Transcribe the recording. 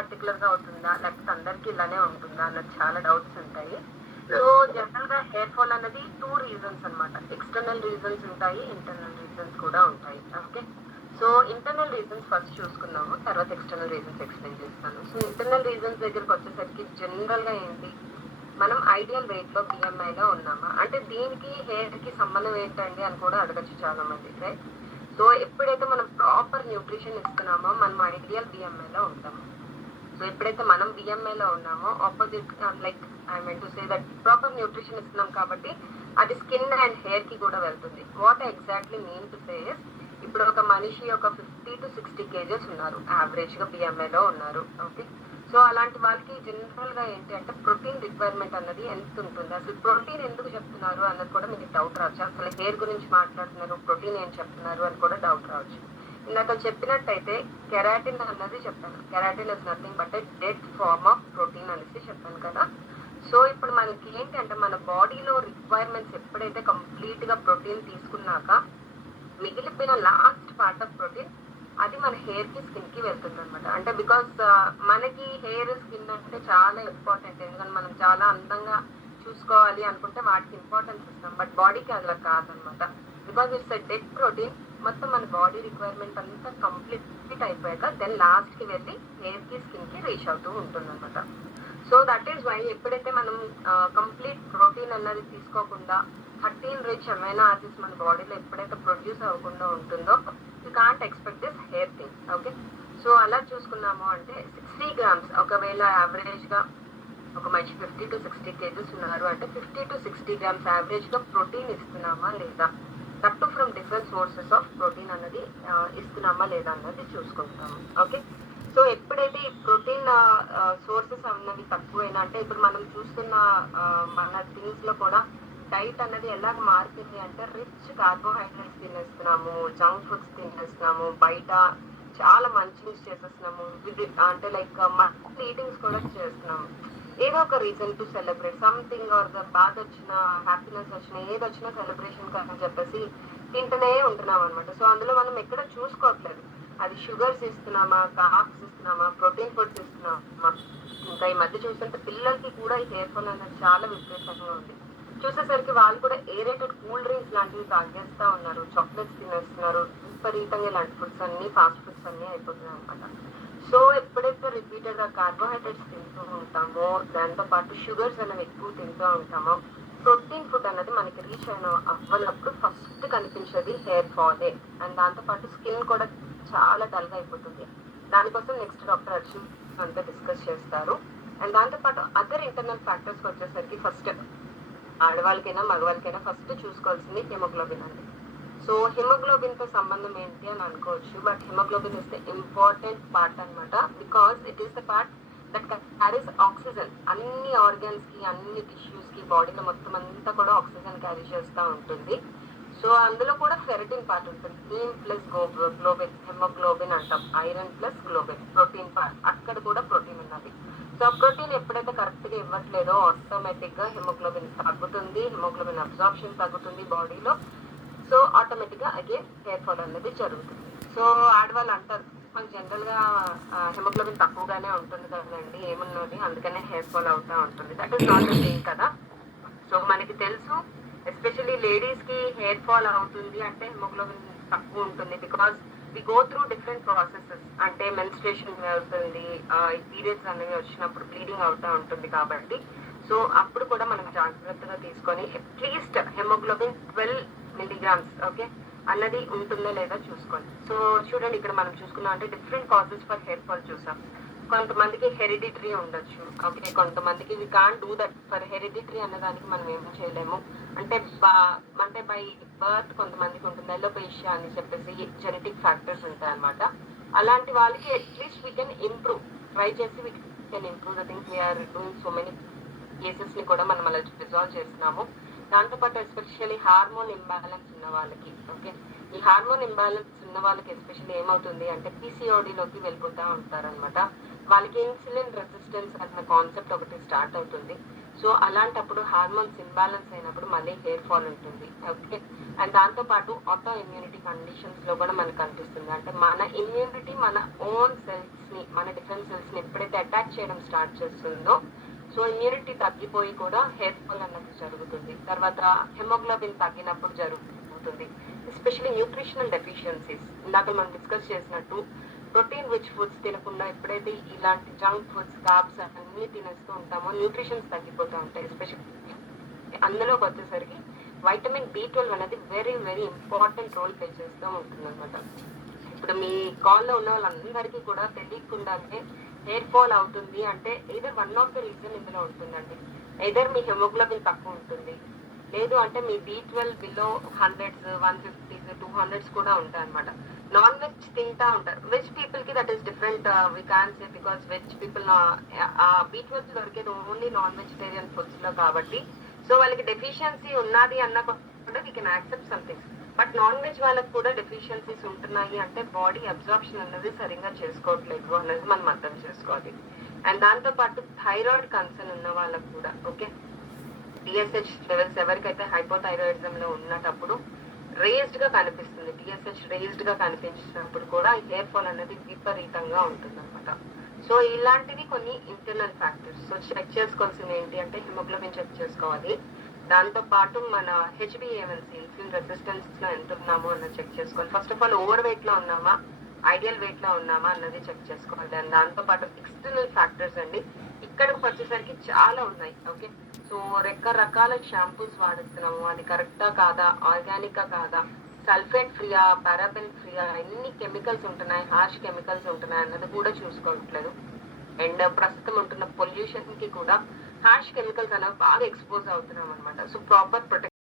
పర్టికులర్గా అవుతుందా లేకపోతే అందరికి ఇలానే ఉంటుందా? అన్నది చాలా డౌట్స్ ఉంటాయి. సో జనరల్గా హెయిర్ ఫాల్ అనేది టూ రీజన్స్ అన్నమాట. ఎక్స్టర్నల్ రీజన్స్ ఉంటాయి ఇంటర్నల్ రీజన్స్ కూడా ఉంటాయి. Okay so internal reasons first చూసుకున్నాము తర్వాత ఎక్స్టర్నల్ రీజన్స్ ఎక్స్ప్లెయిన్ చేస్తాను. సో ఇంటర్నల్ రీజన్స్ దగ్గరికి వచ్చేసరికి జనరల్గా ఏంటి? మనం ఐడియల్ వెయిట్లో బిఎంఐ లో ఉన్నామా? అంటే దీనికి హెయిర్కి సంబంధం ఏంటండి అని కూడా అడగచ్చు చాలా మంది రైట్ సో ఎప్పుడైతే మనం ప్రాపర్ న్యూట్రిషన్ ఇస్తున్నామో మనం ఐడియల్ BMI లో ఉంటాము సో ఎప్పుడైతే మనం BMI లో ఉన్నామో opposite like I mean to say that proper nutrition ఇస్తున్నాం కాబట్టి అది స్కిన్ అండ్ హెయిర్కి కూడా వెళ్తుంది. What exactly mean to say ఇప్పుడు ఒక మనిషి ఒక ఫిఫ్టీ టు సిక్స్టీ కేజెస్ ఉన్నారు. యావరేజ్గా BMI లో ఉన్నారు. ఓకే సో అలాంటి వాళ్ళకి జనరల్గా ఏంటి అంటే ప్రోటీన్ రిక్వైర్మెంట్ అన్నది ఎంత ఉంటుంది? అసలు ప్రోటీన్ ఎందుకు చెప్తున్నారు అన్నది కూడా మీకు డౌట్ రావచ్చు. అసలు హెయిర్ గురించి మాట్లాడుతున్నారు ప్రోటీన్ ఏం చెప్తున్నారు అని కూడా డౌట్ రావచ్చు. ఇందాక చెప్పినట్టయితే కెరాటిన్ అన్నది చెప్పాను keratin is nothing but a dead form of protein అనేసి చెప్పాను కదా. సో ఇప్పుడు మనకి ఏంటి అంటే మన బాడీలో రిక్వైర్మెంట్స్ ఎప్పుడైతే కంప్లీట్గా ప్రోటీన్ తీసుకున్నాక మిగిలిపోయిన లాస్ట్ పార్ట్ ఆఫ్ ప్రోటీన్ అది మన హెయిర్కి స్కిన్కి వెళ్తుంది అనమాట అంటే బికాస్ uh, మనకి హెయిర్ స్కిన్ అంటే చాలా ఇంపార్టెంట్ ఎందుకంటే మనం చాలా అందంగా చూసుకోవాలి అనుకుంటే వాటికి ఇంపార్టెన్స్ ఇస్తాం. బట్ బాడీకి అలా కాదనమాట బికాస్ ఇట్స్ డెడ్ ప్రోటీన్ మొత్తం మన బాడీ రిక్వైర్మెంట్ అంతా కంప్లీట్ అయిపోయాక దెన్ లాస్ట్కి వెళ్ళి హెయిర్కి స్కిన్కి రీచ్ అవుతూ ఉంటుంది అనమాట సో దట్ ఈస్ వై ఎప్పుడైతే మనం కంప్లీట్ ప్రోటీన్ అన్నది తీసుకోకుండా థర్టీన్ రిచ్ అమైనా ఆసిడ్స్ మన బాడీలో ఎప్పుడైతే ప్రొడ్యూస్ అవ్వకుండా ఉంటుందో you can't expect this hair thing okay so అలా చూసుకున్నాము అంటే సిక్స్టీ గ్రామ్స్ ఒకవేళ యావరేజ్గా ఒక మనిషి ఫిఫ్టీ టు సిక్స్టీ కేజెస్ ఉన్నారు అంటే ఫిఫ్టీ టు సిక్స్టీ గ్రామ్స్ యావరేజ్గా ప్రోటీన్ ఇస్తున్నామా లేదా? That from different sources of protein అన్నది ఇస్తున్నామా లేదా అన్నది చూసుకుంటాము. ఓకే? సో ఎప్పుడైతే ఈ ప్రోటీన్ సోర్సెస్ అన్నవి తక్కువైనా అంటే ఇప్పుడు మనం చూస్తున్న మన థింగ్స్లో కూడా డైట్ అన్నది ఎలా మారుతుంది అంటే రిచ్ కార్బోహైడ్రేట్స్ తినేస్తున్నాము జంక్ ఫుడ్స్ తినేస్తున్నాము బయట చాలా మంచి యూస్ చేసేస్తున్నాము విత్ అంటే లైక్ మల్టీ ఈటింగ్స్ కూడా చేస్తున్నాము. ఏదో ఒక reason to celebrate something or the బాధ వచ్చిన హ్యాపీనెస్ వచ్చిన ఏది వచ్చినా సెలబ్రేషన్ అని చెప్పేసి తింటూనే ఉంటున్నాం అనమాట సో అందులో మనం ఎక్కడ చూసుకోవట్లేదు. అది షుగర్స్ ఇస్తున్నామా కార్బ్స్ ఇస్తున్నామా ప్రోటీన్ ఫుడ్స్ ఇస్తున్నామా? ఇంకా ఈ మధ్య చూస్తుంటే పిల్లలకి కూడా ఈ హెయిర్ ఫాల్ అనేది చాలా విపరీతంగా ఉంది. చూసేసరికి వాళ్ళు కూడా ఏరేటెడ్ కూల్ డ్రింక్స్ లాంటివి తాగేస్తా ఉన్నారు. చాక్లెట్స్ తినేస్తున్నారు. విపరీతంగా ఇలాంటి ఫుడ్స్ అన్ని ఫాస్ట్ ఫుడ్స్ అన్ని అయిపోతున్నాయి అనమాట సో ఎప్పుడైతే రిపీటెడ్గా కార్బోహైడ్రేట్స్ తింటూ ఉంటామో దాంతో పాటు షుగర్స్ అనేవి ఎక్కువ తింటూ ఉంటామో ప్రోటీన్ ఫుడ్ అనేది మనకి రీచ్ అయిన అవ్వనప్పుడు ఫస్ట్ కనిపించేది హెయిర్ ఫాలే అండ్ దాంతోపాటు స్కిన్ కూడా చాలా డల్గా అయిపోతుంది. దానికోసం నెక్స్ట్ డాక్టర్ అర్జున్ అంతా డిస్కస్ చేస్తారు. అండ్ దాంతో పాటు అదర్ ఇంటర్నల్ ఫ్యాక్టర్స్ వచ్చేసరికి ఫస్ట్ ఆడవాళ్ళకైనా మగవాళ్ళకైనా ఫస్ట్ చూసుకోవాల్సింది హెమోగ్లోబిన్ అండి. సో హిమోగ్లోబిన్తో సంబంధం ఏంటి అని అనుకోవచ్చు but haemoglobin is the important part అనమాట because it is the part that carries oxygen అన్ని ఆర్గాన్స్కి అన్ని టిష్యూస్కి బాడీలో మొత్తం అంతా కూడా ఆక్సిజన్ క్యారీ చేస్తూ ఉంటుంది. సో అందులో కూడా ఫెరటిన్ పార్ట్ ఉంటుంది. హీమ్ ప్లస్ గ్లోబిన్ హెమోగ్లోబిన్ అంటాం. Iron plus globin protein part అక్కడ కూడా ప్రోటీన్ ఉన్నది. సో ప్రోటీన్ ఎప్పుడైతే కరెక్ట్గా ఇవ్వట్లేదో ఆటోమేటిక్గా హిమోగ్లోబిన్ తగ్గుతుంది హిమోగ్లోబిన్ అబ్జార్ప్షన్ తగ్గుతుంది బాడీలో సో ఆటోమేటిక్గా అగైన్ హెయిర్ ఫాల్ అనేది జరుగుతుంది. సో ఆడవాళ్ళు అంటారు మాకు జనరల్గా హెమోగ్లోబిన్ హిమోగ్లోబిన్ తక్కువగానే ఉంటుంది కదండి ఏమున్నది అందుకనే హెయిర్ ఫాల్ అవుతా ఉంటుంది. దట్ ఈస్ నాట్ సేమ్ కదా. సో మనకి తెలుసు ఎస్పెషల్లీ లేడీస్కి హెయిర్ ఫాల్ అవుతుంది అంటే హెమోగ్లోబిన్ తక్కువ ఉంటుంది because we go through different processes అంటే మెన్స్ట్రేషన్ అవుతుంది పీరియడ్స్ అనేవి వచ్చినప్పుడు బ్లీడింగ్ అవుతూ ఉంటుంది కాబట్టి. సో అప్పుడు కూడా మనం జాగ్రత్తగా తీసుకొని అట్లీస్ట్ మిలీగ్రామ్స్ ఓకే అన్నది ఉంటుందో లేదో చూసుకోండి. సో చూడండి ఇక్కడ మనం చూసుకున్నాం అంటే different causes for hair fall చూసాం. కొంతమందికి హెరిడిటరీ ఉండొచ్చు ఓకే కొంతమందికి we can do that for hereditary అన్నదానికి మనం ఏం చేయలేము. అంటే బా- అంటే బై బర్త్ కొంతమందికి ఉంటుంది ఎలోపేషియా అని చెప్పేసి జెనెటిక్ ఫ్యాక్టర్స్ ఉంటాయి అనమాట అలాంటి వాళ్ళకి at least we can improve try చేసి we can improve the things we are doing so many కేసెస్ని కూడా మనం అలా రిజాల్వ్ చేస్తున్నాము. దాంతో పాటు ఎస్పెషల్లీ హార్మోన్ ఇంబ్యాలెన్స్ ఉన్న వాళ్ళకి ఓకే ఈ హార్మోన్ ఇంబ్యాలెన్స్ ఉన్న వాళ్ళకి ఎస్పెషల్లీ ఏమవుతుంది అంటే పీసీఓడిలోకి లోకి వెళ్ళిపోతా వాళ్ళకి ఇన్సులిన్ రెసిస్టెన్స్ అన్న కాన్సెప్ట్ ఒకటి స్టార్ట్ అవుతుంది. సో అలాంటప్పుడు హార్మోన్స్ ఇంబ్యాలెన్స్ అయినప్పుడు మళ్ళీ హెయిర్ ఫాల్ ఉంటుంది ఓకే అండ్ దాంతో పాటు ఆటో ఇమ్యూనిటీ కండిషన్స్లో కూడా మనకు కనిపిస్తుంది. అంటే మన ఇమ్యూనిటీ మన ఓన్ సెల్స్ని మన డిఫెన్స్ సెల్స్ని ఎప్పుడైతే అటాక్ చేయడం స్టార్ట్ చేస్తుందో సో ఇమ్యూనిటీ తగ్గిపోయి కూడా హెయిర్ ఫాల్ అన్నది జరుగుతుంది. తర్వాత హెమోగ్లోబిన్ తగ్గినప్పుడు జరుగుతుంది. ఎస్పెషల్లీ న్యూట్రిషనల్ డెఫిషియన్సీస్ ఇందాక మనం డిస్కస్ చేసినట్టు ప్రోటీన్ రిచ్ ఫుడ్స్ తినకుండా ఎప్పుడైతే ఇలాంటి జంక్ ఫుడ్స్ కాప్స్ అన్ని తినేస్తూ ఉంటామో న్యూట్రిషన్స్ తగ్గిపోతూ ఉంటాయి. ఎస్పెషల్లీ అందులోకి వచ్చేసరికి వైటమిన్ బి ట్వెల్వ్ అనేది very very important role play చేస్తూ ఉంటుంది అనమాట ఇప్పుడు మీ కాల్లో ఉన్న వాళ్ళందరికీ కూడా తెలియకుండానే హెయిర్ ఫాల్ అవుతుంది అంటే ఏదో వన్ ఆఫ్ ది రీజన్ ఇందులో ఉంటుందండి. ఎదర్ మీ హెమోగ్లోబిన్ తక్కువ ఉంటుంది లేదు అంటే మీ B twelve below hundreds one fifties two hundreds కూడా ఉంటాయి అనమాట నాన్ వెజ్ తింటా ఉంటారు. వెజ్ పీపుల్కి that is different we can say because veg people B twelve దొరికేది ఓన్లీ నాన్ వెజిటేరియన్ ఫుడ్స్లో కాబట్టి. సో వాళ్ళకి డెఫిషియన్సీ ఉన్నది అన్న కూడా we can accept something but non veg వాళ్ళకి కూడా డెఫిషియన్సీస్ ఉంటున్నాయి అంటే బాడీ అబ్జార్ప్షన్ అనేది సరిగ్గా చేసుకోవట్లేదు అనేది మనం అర్థం చేసుకోవాలి. అండ్ దాంతో పాటు థైరాయిడ్ కన్సర్న్ ఉన్న వాళ్ళకు కూడా ఓకే టిఎస్హెచ్ లెవెల్స్ ఎవరికైతే హైపోథైరాయిడిజంలో ఉన్నటప్పుడు రేజ్డ్గా కనిపిస్తుంది. టిఎస్హెచ్ రేజ్డ్గా కనిపించినప్పుడు కూడా హెయిర్ ఫాల్ అనేది విపరీతంగా ఉంటుందన్నమాట. సో ఇలాంటివి కొన్ని ఇంటర్నల్ ఫ్యాక్టర్స్ సో చెక్ చేసుకోవాల్సింది ఏంటి అంటే హిమోగ్లోబిన్ చెక్ చేసుకోవాలి. దాంతో పాటు మన హెచ్బిఏవన్సీ ఇన్సులిన్ రెసిస్టెన్స్లో ఎంత ఉన్నామో అన్నది చెక్ చేసుకోవాలి. ఫస్ట్ ఆఫ్ ఆల్ ఓవర్ వెయిట్లో ఉన్నామా? ఐడియల్ వెయిట్లో ఉన్నామా అన్నది చెక్ చేసుకోవాలి. అండ్ దాంతో పాటు ఎక్స్టర్నల్ ఫ్యాక్టర్స్ అండి. ఇక్కడికి వచ్చేసరికి చాలా ఉన్నాయి. ఓకే సో రకరకాల షాంపూస్ వాడుతున్నాము. అది కరెక్టా కాదా? ఆర్గానికా కాదా? సల్ఫేట్ ఫ్రీయా పారాబెన్ ఫ్రీయా ఎన్ని కెమికల్స్ ఉంటున్నాయి? హార్ష్ కెమికల్స్ ఉంటున్నాయి అన్నది కూడా చూసుకోవట్లేదు. అండ్ ప్రస్తుతం ఉంటున్న పొల్యూషన్కి కూడా హాష్ కెమికల్స్ అనేవి బాగా ఎక్స్పోజ్ అవుతున్నాం అనమాట సో ప్రాపర్ ప్రొటెక్ట్